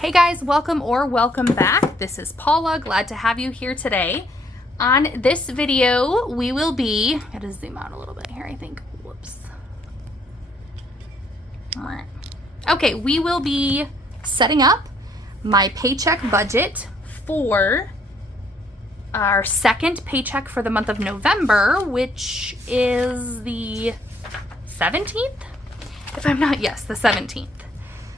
Hey guys, welcome or welcome back. This is Paula, glad to have you here today. On this video, we will be, gotta zoom out a little bit here, I think, whoops. Okay, we will be setting up my paycheck budget for our second paycheck for the month of November, which is the 17th? If I'm not, yes, the 17th.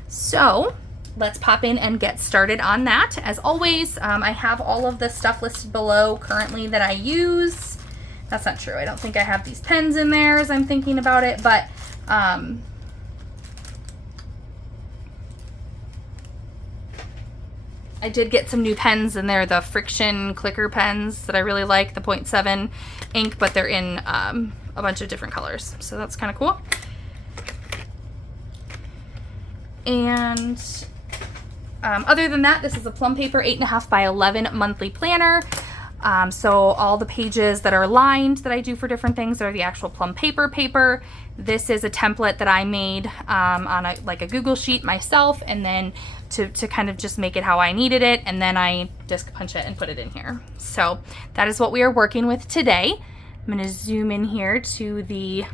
So let's pop in and get started on that. As always, I have all of the stuff listed below currently that I use. That's not true. I don't think I have these pens in there as I'm thinking about it, but I did get some new pens in there, the friction clicker pens that I really like, the 0.7 ink, but they're in a bunch of different colors. So that's kind of cool. And other than that, this is a plum paper 8.5 by 11 monthly planner. So all the pages that are lined that I do for different things are the actual plum paper. This is a template that I made on a Google sheet myself, and then to kind of just make it how I needed it, and then I disc punch it and put it in here. So that is what we are working with today. I'm going to zoom in here to the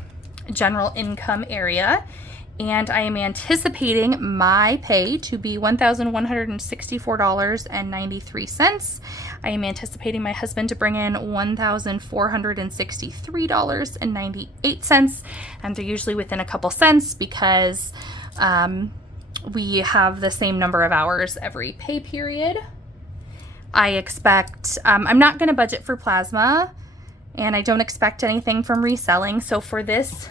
general income area. And I am anticipating my pay to be $1,164.93. I am anticipating my husband to bring in $1,463.98. And they're usually within a couple cents because we have the same number of hours every pay period. I expect, I'm not going to budget for plasma, and I don't expect anything from reselling. So for this,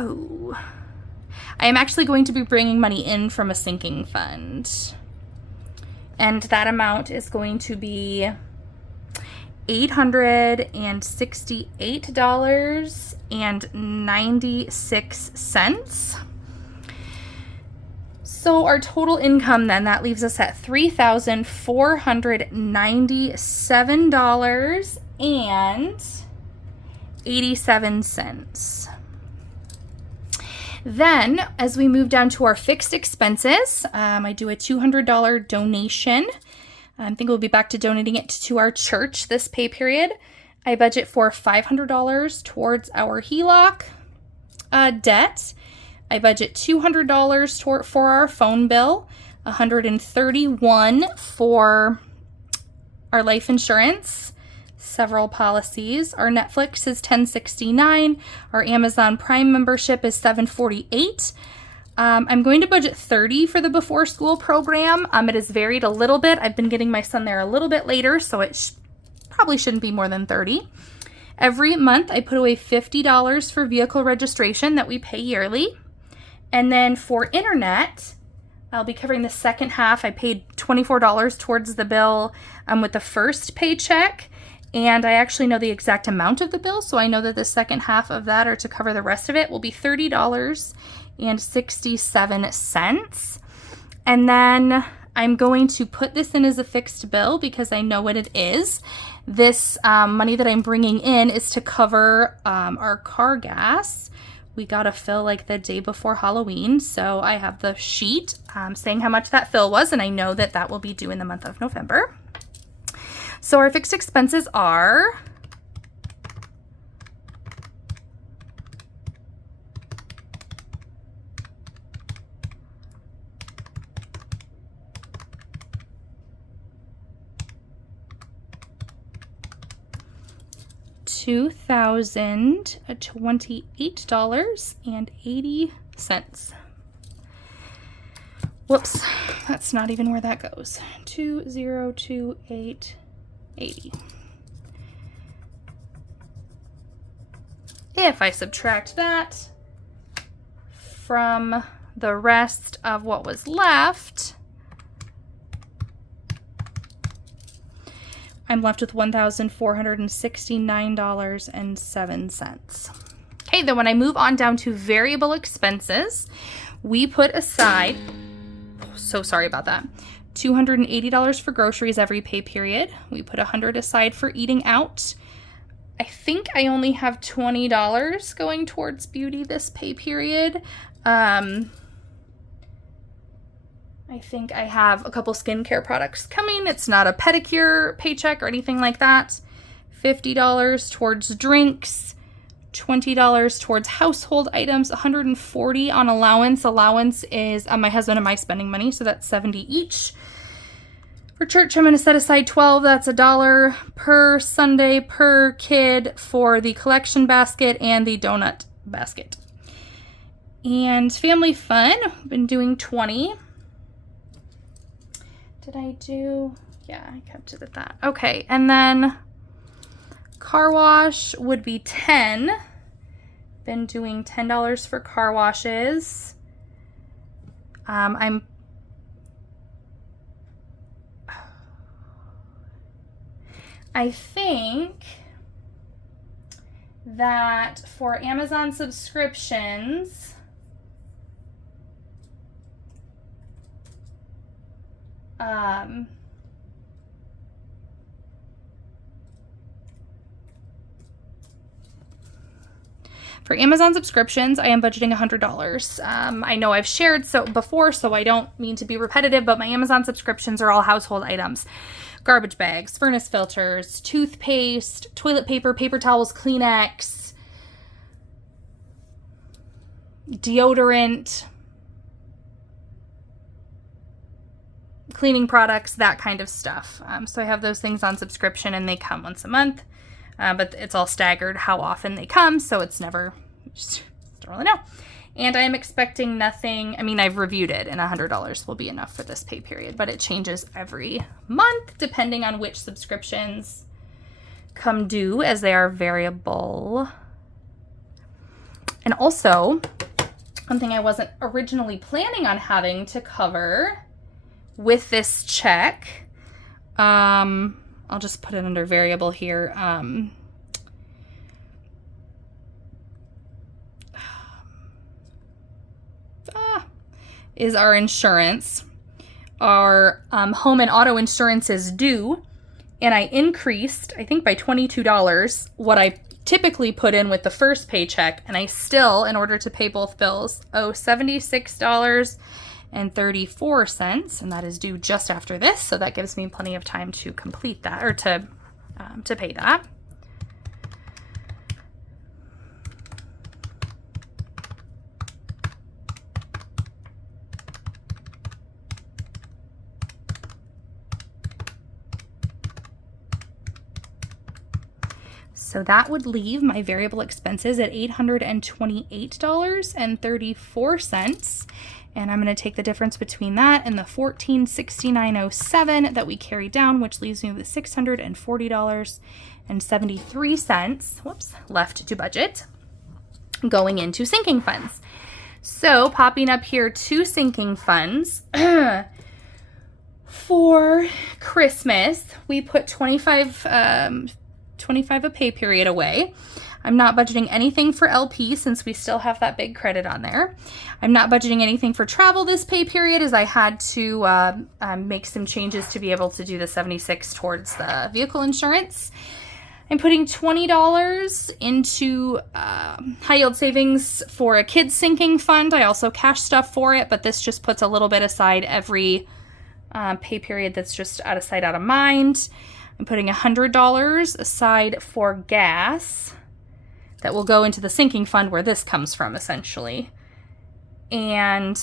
I am actually going to be bringing money in from a sinking fund. And that amount is going to be $868.96. So our total income then, that leaves us at $3,497.87. Then, as we move down to our fixed expenses, I do a $200 donation. I think we'll be back to donating it to our church this pay period. I budget for $500 towards our HELOC debt. I budget $200 for our phone bill, $131 for our life insurance, several policies. Our Netflix is $10.69. Our Amazon Prime membership is $7.48. I'm going to budget $30 for the before school program. It has varied a little bit. I've been getting my son there a little bit later, so it probably shouldn't be more than $30. Every month I put away $50 for vehicle registration that we pay yearly. And then for internet, I'll be covering the second half. I paid $24 towards the bill with the first paycheck. And I actually know the exact amount of the bill, so I know that the second half of that, or to cover the rest of it, will be $30.67. And then I'm going to put this in as a fixed bill because I know what it is. This money that I'm bringing in is to cover our car gas. We got a fill like the day before Halloween, so I have the sheet saying how much that fill was, and I know that that will be due in the month of November. So our fixed expenses are $2,028.80. Whoops, that's not even where that goes. 2028.80. If I subtract that from the rest of what was left, I'm left with $1,469.07. Okay, then when I move on down to variable expenses, we put aside, so sorry about that, $280 for groceries every pay period. We put $100 aside for eating out. I think I only have $20 going towards beauty this pay period. I think I have a couple skincare products coming. It's not a pedicure paycheck or anything like that. $50 towards drinks, $20 towards household items, $140 on allowance. Allowance is my husband and my spending money, so that's $70 each. For church, I'm going to set aside $12. That's $1 per Sunday per kid for the collection basket and the donut basket. And family fun, I've been doing $20. Did I do? Yeah, I kept it at that. Okay, and then car wash would be $10. Been doing $10 for car washes. I think that for Amazon subscriptions, for Amazon subscriptions, I am budgeting $100. I know I've shared before, so I don't mean to be repetitive, but my Amazon subscriptions are all household items. Garbage bags, furnace filters, toothpaste, toilet paper, paper towels, Kleenex, deodorant, cleaning products, that kind of stuff. So I have those things on subscription and they come once a month, but it's all staggered how often they come, so it's never, just don't really know. And I am expecting nothing. I mean, I've reviewed it, and $100 will be enough for this pay period, but it changes every month depending on which subscriptions come due, as they are variable. And also, one thing I wasn't originally planning on having to cover with this check, I'll just put it under variable here. Is our insurance. Our home and auto insurance is due, and I increased, I think by $22, what I typically put in with the first paycheck, and I still, in order to pay both bills, owe $76.34, and that is due just after this, so that gives me plenty of time to complete that, or to pay that. So that would leave my variable expenses at $828.34. And I'm going to take the difference between that and the $1,469.07 that we carried down, which leaves me with $640.73 left to budget going into sinking funds. So popping up here, 2 sinking funds. For Christmas, we put 25 a pay period away. I'm not budgeting anything for LP since we still have that big credit on there. I'm not budgeting anything for travel this pay period, as I had to make some changes to be able to do the $76 towards the vehicle insurance. I'm putting $20 into high yield savings for a kids sinking fund. I also cash stuff for it, but this just puts a little bit aside every pay period. That's just out of sight, out of mind. I'm putting $100 aside for gas that will go into the sinking fund where this comes from, essentially. And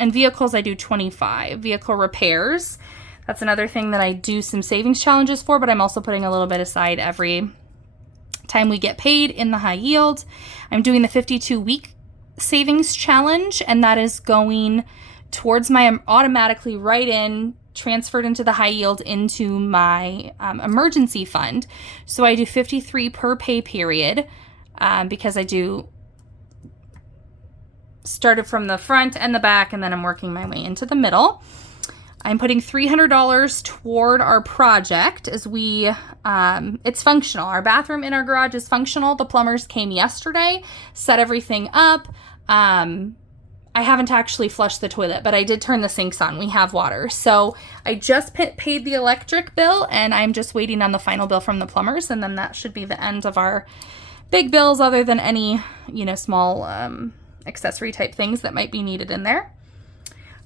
vehicles, I do $25. Vehicle repairs, that's another thing that I do some savings challenges for, but I'm also putting a little bit aside every time we get paid in the high yield. I'm doing the 52-week savings challenge, and that is going towards my automatically transferred into the high yield into my emergency fund. So I do 53 per pay period because I do started from the front and the back, and then I'm working my way into the middle. I'm putting $300 toward our project as it's functional. Our bathroom in our garage is functional. The plumbers came yesterday, set everything up. I haven't actually flushed the toilet, but I did turn the sinks on. We have water. So I just paid the electric bill, and I'm just waiting on the final bill from the plumbers, and then that should be the end of our big bills, other than any, small accessory type things that might be needed in there.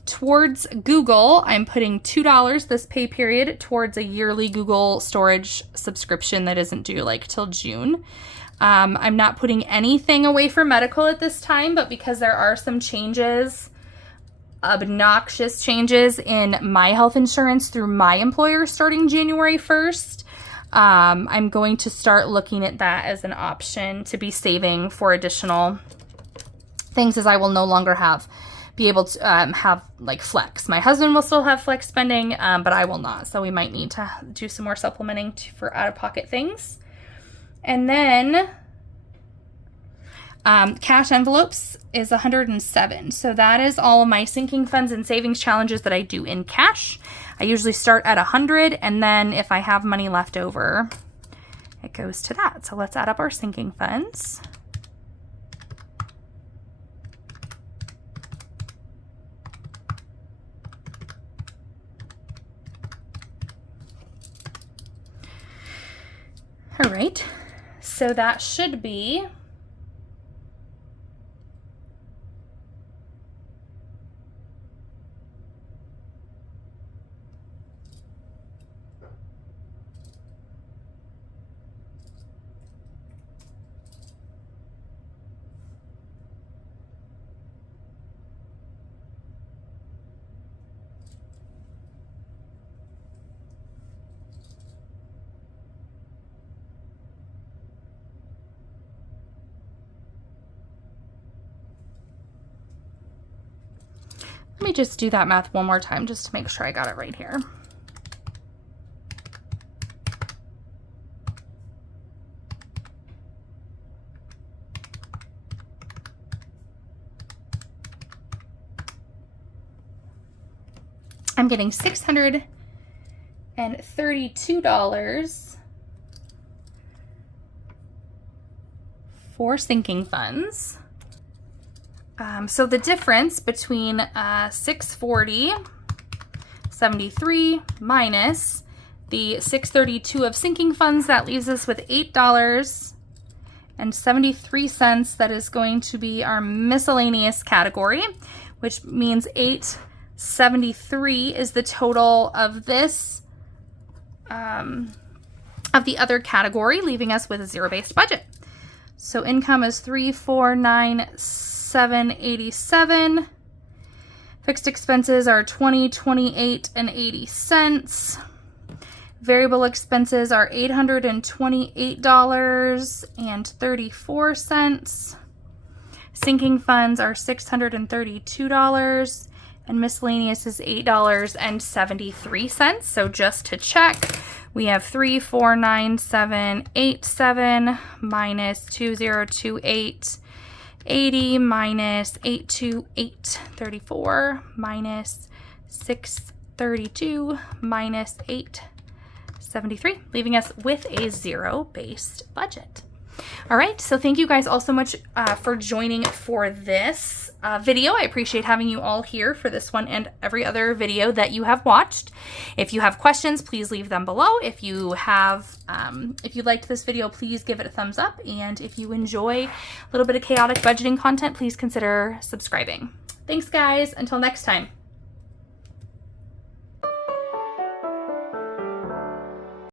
Towards Google, I'm putting $2 this pay period towards a yearly Google storage subscription that isn't due like till June. I'm not putting anything away for medical at this time, but because there are some changes, obnoxious changes in my health insurance through my employer starting January 1st, I'm going to start looking at that as an option to be saving for additional things, as I will no longer be able to have like flex. My husband will still have flex spending, but I will not. So we might need to do some more supplementing for out-of-pocket things. And then cash envelopes is 107. So that is all of my sinking funds and savings challenges that I do in cash. I usually start at 100, and then if I have money left over, it goes to that. So let's add up our sinking funds. All right, so that should be Let me just do that math one more time just to make sure I got it right here. I'm getting $632 for sinking funds. So the difference between 640.73 minus the 632 of sinking funds, that leaves us with $8.73. That is going to be our miscellaneous category, which means $8.73 is the total of this of the other category, leaving us with a zero-based budget. So income is $349,787. Fixed expenses are $20.28.80. Variable expenses are $828.34. Sinking funds are $632, and miscellaneous is $8.73. So just to check, we have 349,787 minus 2028.80 minus 828.34 minus 632 minus 873, leaving us with a zero-based budget. All right, so thank you guys all so much for joining for this video. I appreciate having you all here for this one and every other video that you have watched. If you have questions, please leave them below. If you liked this video, please give it a thumbs up. And if you enjoy a little bit of chaotic budgeting content, please consider subscribing. Thanks, guys. Until next time.